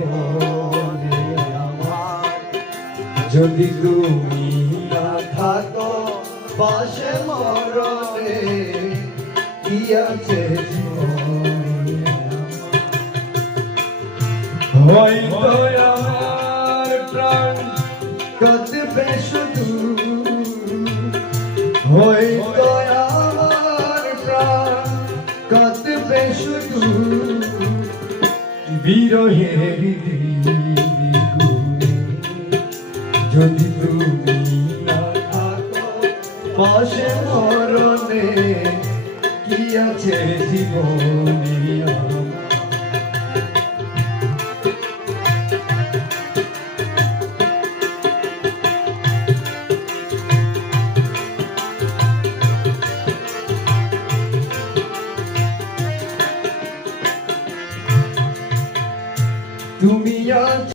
জীবনে আমার। যদি তুমি না থাকো পাশে মরণে কি আছে জীবনে আমার। হয়তো আমার প্রাণ কাঁদবে শুধু, হয়তো আমার প্রাণ কাঁদবে শুধু বিরহের দ্বিগুণে। যদি তুমি না থাকো পাশে মরণে কি আছে জীবনে আমার। তুমি আজ